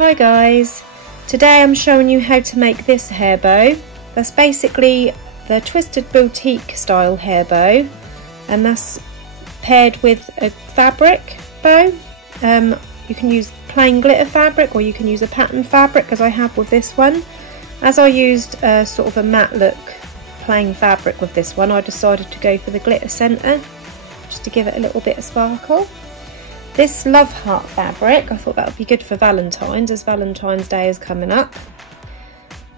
Hi guys, today I'm showing you how to make this hair bow. That's basically the twisted boutique style hair bow, and that's paired with a fabric bow. You can use plain glitter fabric or you can use a pattern fabric, as I have with this one. As I used sort of a matte look plain fabric with this one, I decided to go for the glitter centre just to give it a little bit of sparkle. This love heart fabric, I thought that would be good for Valentine's, as Valentine's Day is coming up.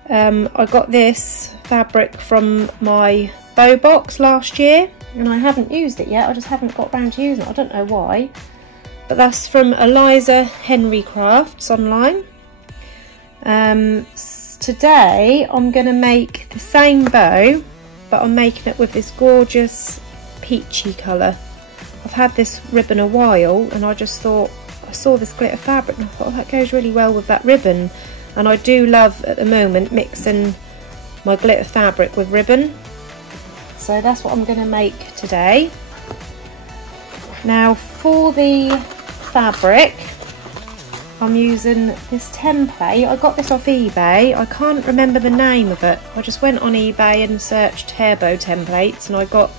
I got this fabric from my bow box last year and I haven't used it yet. I just haven't got round to using it. I don't know why, but that's from Eliza Henry Crafts online. Today I'm going to make the same bow, but I'm making it with this gorgeous peachy colour. I've had this ribbon a while and I just thought, I saw this glitter fabric and I thought, oh, that goes really well with that ribbon. And I do love at the moment mixing my glitter fabric with ribbon. So that's what I'm going to make today. Now for the fabric, I'm using this template. I got this off eBay. I can't remember the name of it. I just went on eBay and searched hair bow templates and I got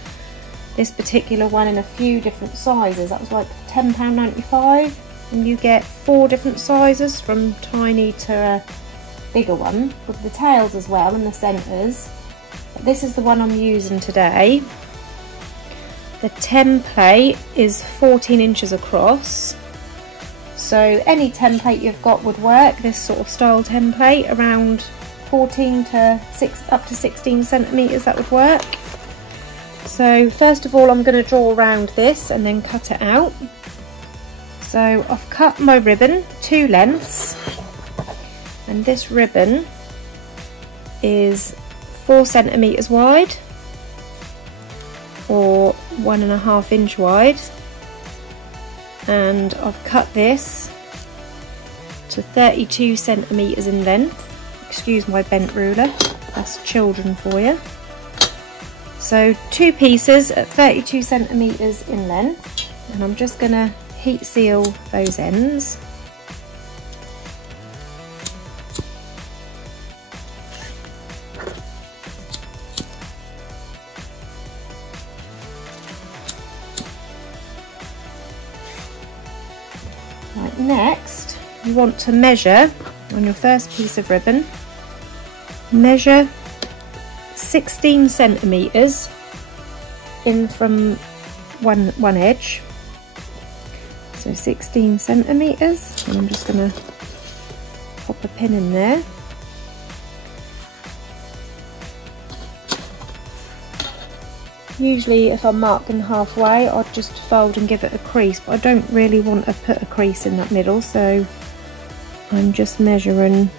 this particular one in a few different sizes. That was like £10.95, and you get 4 different sizes from tiny to a bigger one, with the tails as well and the centres. But this is the one I'm using today. The template is 14 inches across, so any template you've got would work. This sort of style template, around 14 to up to 16 centimetres, that would work. So first of all I'm going to draw around this and then cut it out. So I've cut my ribbon 2 lengths, and this ribbon is 4 centimetres wide or 1.5 inch wide, and I've cut this to 32 centimetres in length. Excuse my bent ruler, that's children for you. So 2 pieces at 32 centimetres in length, and I'm just going to heat seal those ends. Right, next you want to measure on your first piece of ribbon, measure 16 centimetres in from one edge, so 16 centimetres, and I'm just going to pop a pin in there. Usually if I'm marking halfway I'd just fold and give it a crease, but I don't really want to put a crease in that middle, so I'm just measuring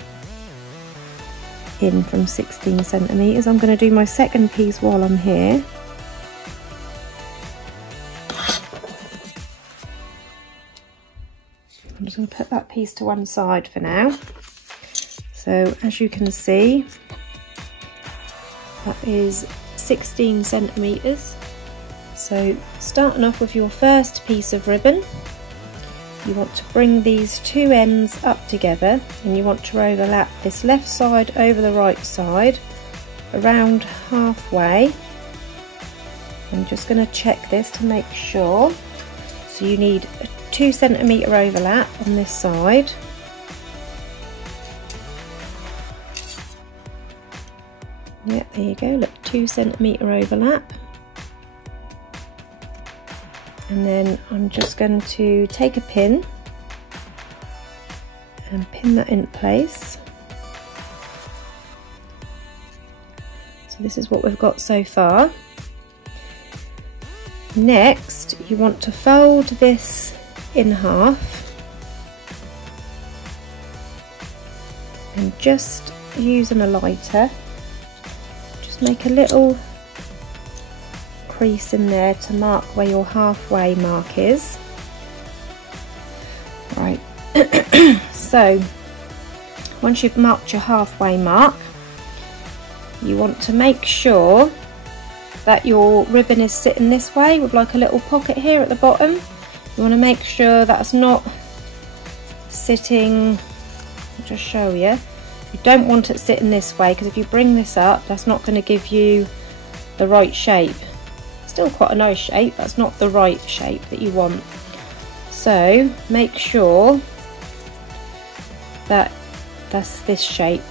in from 16 centimetres. I'm going to do my second piece while I'm here. I'm just going to put that piece to one side for now. So as you can see, that is 16 centimetres. So starting off with your first piece of ribbon, you want to bring these 2 ends up together and you want to overlap this left side over the right side around halfway. I'm just going to check this to make sure. So you need a 2 centimetre overlap on this side. Yeah, there you go, look, 2 centimetre overlap. And then I'm just going to take a pin and pin that in place. So this is what we've got so far. Next, you want to fold this in half and just using a lighter, just make a little crease in there to mark where your halfway mark is. Right, so once you've marked your halfway mark, you want to make sure that your ribbon is sitting this way with like a little pocket here at the bottom. You want to make sure that's not sitting I'll just show you. You don't want it sitting this way, because if you bring this up, that's not going to give you the right shape. Still quite a nice shape, but it's not the right shape that you want. So make sure that that's this shape.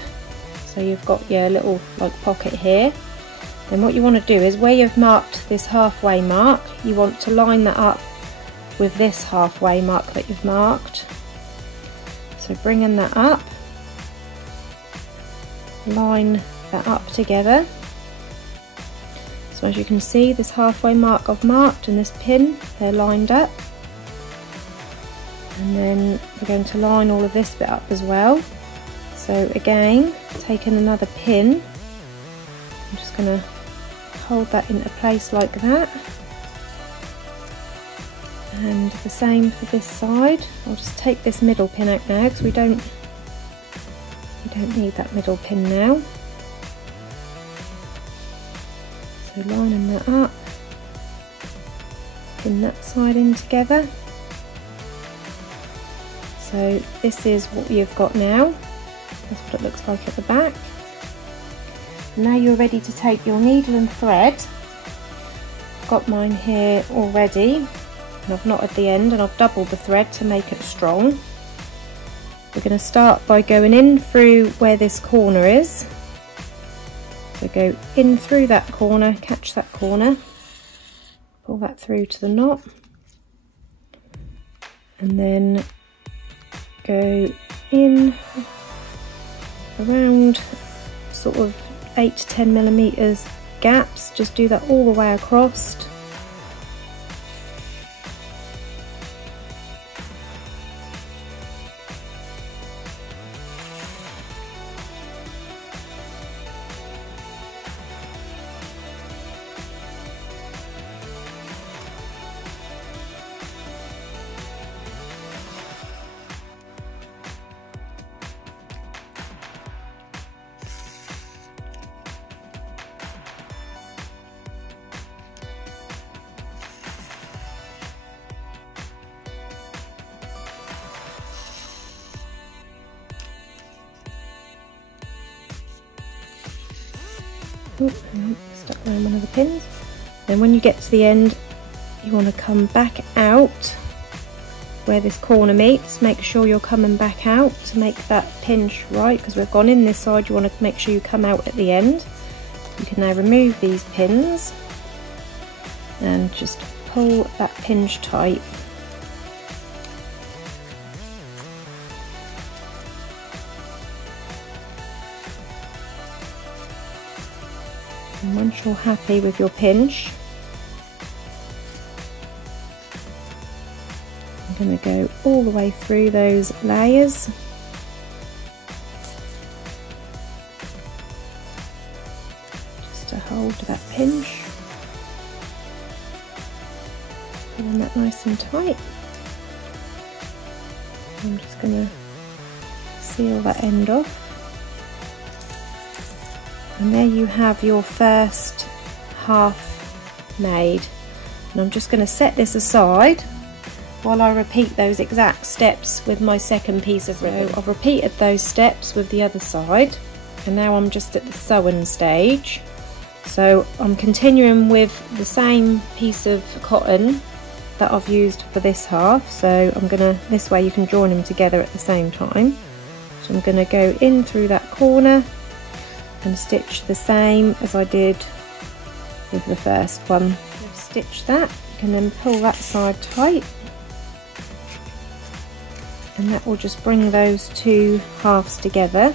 So you've got your little like pocket here. Then what you want to do is, where you've marked this halfway mark, you want to line that up with this halfway mark that you've marked. So bringing that up, line that up together. So as you can see, this halfway mark I've marked and this pin, they're lined up. And then we're going to line all of this bit up as well. So again, taking another pin, I'm just going to hold that into place like that. And the same for this side. I'll just take this middle pin out now, because we don't need that middle pin now. So lining that up, pin that side in together. So this is what you've got now. That's what it looks like at the back. And now you're ready to take your needle and thread. I've got mine here already, and I've knotted the end, and I've doubled the thread to make it strong. We're going to start by going in through where this corner is. So go in through that corner, catch that corner, pull that through to the knot, and then go in around sort of 8 to 10 millimeters gaps. Just do that all the way across. Stuck around one of the pins. Then when you get to the end, you want to come back out where this corner meets. Make sure you're coming back out to make that pinch right, because we've gone in this side. You want to make sure you come out at the end. You can now remove these pins and just pull that pinch tight. And once you're happy with your pinch, I'm going to go all the way through those layers. Just to hold that pinch. Pulling that nice and tight. I'm just going to seal that end off. And there you have your first half made. And I'm just going to set this aside while I repeat those exact steps with my second piece of ribbon. So I've repeated those steps with the other side, and now I'm just at the sewing stage. So I'm continuing with the same piece of cotton that I've used for this half. So I'm going to, this way you can join them together at the same time. So I'm going to go in through that corner and stitch the same as I did with the first one. Stitch that, you can then pull that side tight, and that will just bring those two halves together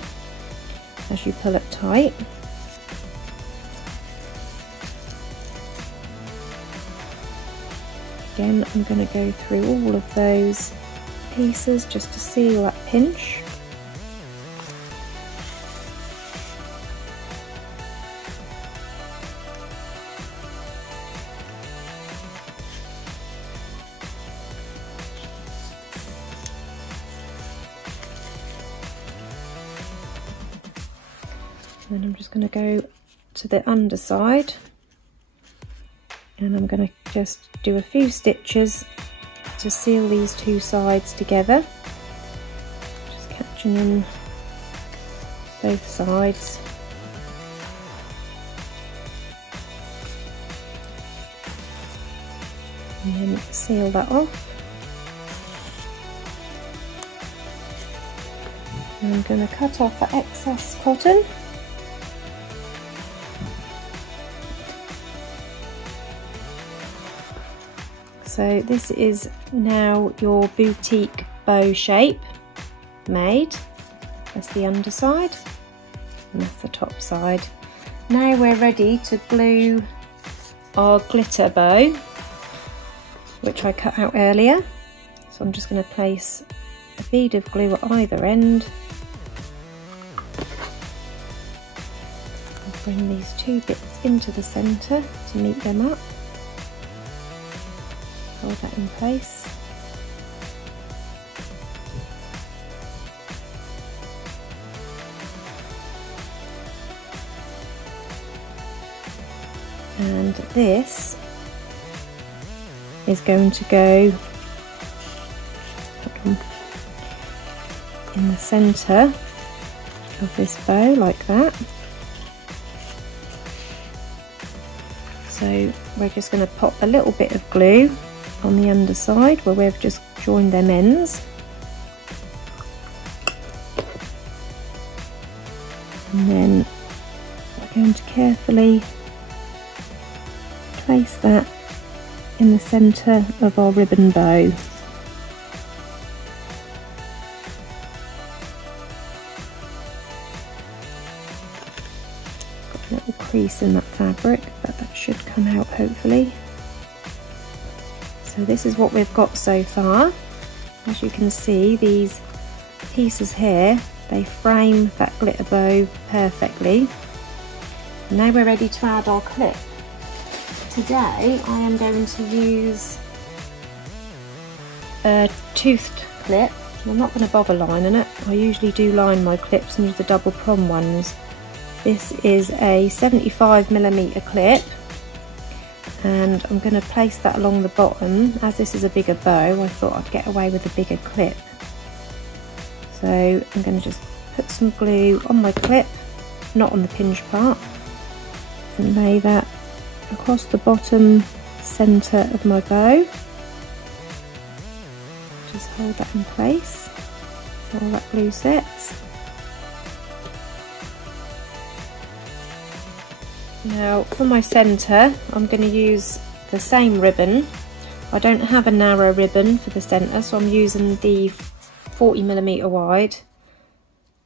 as you pull it tight. Again, I'm going to go through all of those pieces just to seal that pinch. And I'm just going to go to the underside, and I'm going to just do a few stitches to seal these two sides together, just catching in both sides. And then seal that off. And I'm going to cut off the excess cotton. So this is now your boutique bow shape made. That's the underside and that's the top side. Now we're ready to glue our glitter bow, which I cut out earlier. So I'm just going to place a bead of glue at either end. I'll bring these two bits into the centre to meet them up. Hold that in place. And this is going to go in the centre of this bow like that. So we're just going to pop a little bit of glue on the underside where we've just joined them ends, and then we're going to carefully place that in the centre of our ribbon bow. Got a little crease in that fabric, but that should come out hopefully. So this is what we've got so far. As you can see, these pieces here, they frame that glitter bow perfectly. And now we're ready to add our clip. Today I am going to use a toothed clip. I'm not going to bother lining it. I usually do line my clips and use the double prong ones. This is a 75mm clip, and I'm going to place that along the bottom. As this is a bigger bow, I thought I'd get away with a bigger clip. So I'm going to just put some glue on my clip, not on the pinch part, and lay that across the bottom centre of my bow. Just hold that in place while that glue sets. Now for my centre, I'm going to use the same ribbon. I don't have a narrow ribbon for the centre, so I'm using the 40mm wide,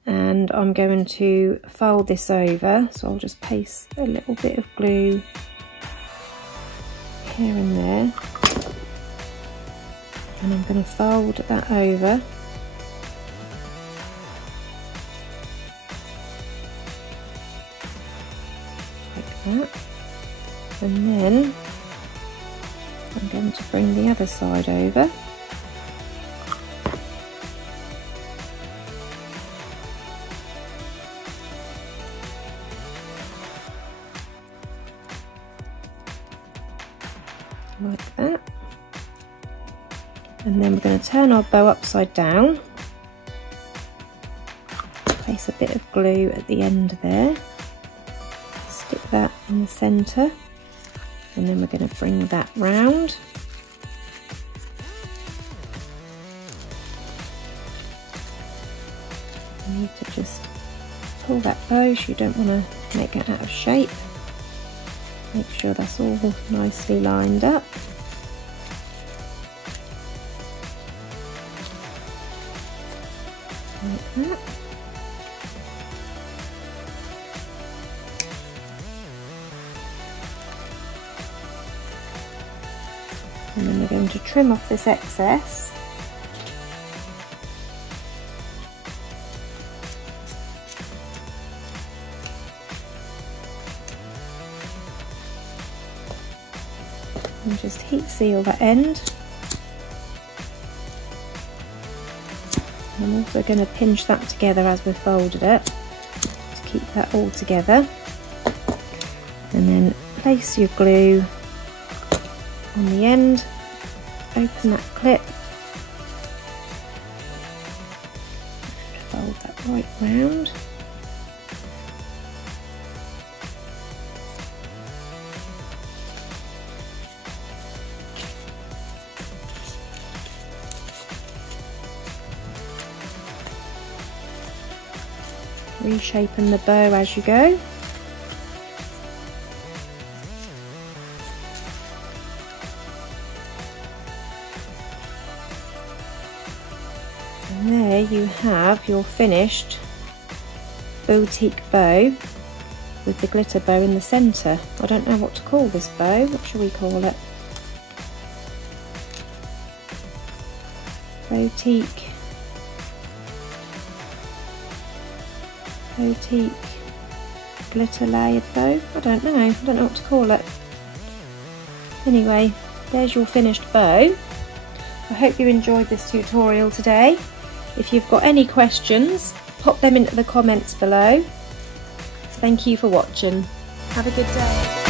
and I'm going to fold this over. So I'll just paste a little bit of glue here and there, and I'm going to fold that over. That. And then I'm going to bring the other side over, like that, and then we're going to turn our bow upside down, place a bit of glue at the end there, stick that in the centre, and then we're going to bring that round. You need to just pull that bow, so you don't want to make it out of shape. Make sure that's all nicely lined up. Like that. And then we're going to trim off this excess. And just heat seal that end. And I'm also going to pinch that together as we've folded it to keep that all together. And then place your glue on the end, open that clip, fold that right round, reshaping the bow as you go. And there you have your finished boutique bow with the glitter bow in the centre. I don't know what to call this bow. What shall we call it? Boutique glitter layered bow. I don't know what to call it. Anyway, there's your finished bow. I hope you enjoyed this tutorial today. If you've got any questions, pop them into the comments below. Thank you for watching. Have a good day.